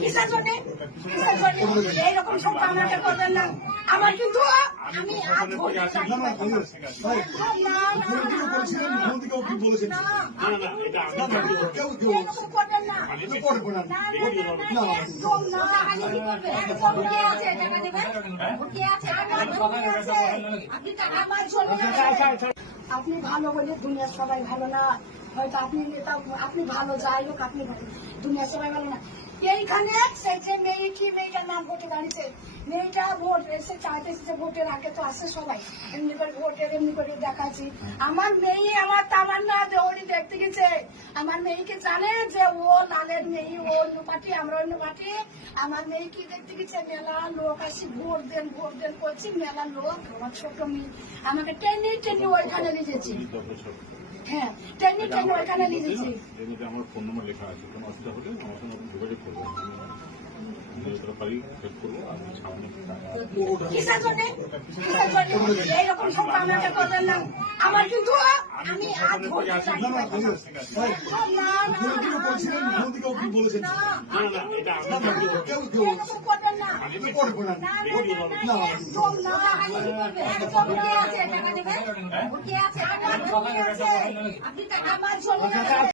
কিসের জন্য এইরকম সব আমাকে করবেন না। আমার কিন্তু আমি আপনি ভালো বলে দুনিয়ার সবাই ভালো না, হয়তো আপনি নেতা, আপনি ভালো, যাই হোক আপনি ভালো, দুনিয়ার সবাই ভালো না। এইখানে সেই মেয়েটার নাম ভোটে দাঁড়িয়েছে, মেয়েটা ভোট এসে চাইতে এসেছে, ভোটের আগে তো আসে সবাই, এমনি করে ভোটের এমনি করে দেখাচ্ছি। আমার মেয়ে আমার তামান্না দেওয়ারি দেখতে গেছে, আমার মেয়েকে জানে যে ও লালের মেয়ে, ও অন্য পার্টি, আমরা অন্য পার্টি। আমার মেয়ে কি দেখতে গেছে, মেলা লোক আসি ভোট দেন করছি, মেলা লোক, আমার ছোট মেয়ে আমাকে টেনে ওইখানে নিয়ে যেছি। হ্যাঁ, টেনে ওইখানে নিয়ে যেছি। আমার ফোন নম্বর লেখা আছে, কোনো অসুবিধা হলে আমার সঙ্গে যোগাযোগ করবো, এইরকম সব আমাকে করবেন না। আমার কিন্তু আমি করবেন না।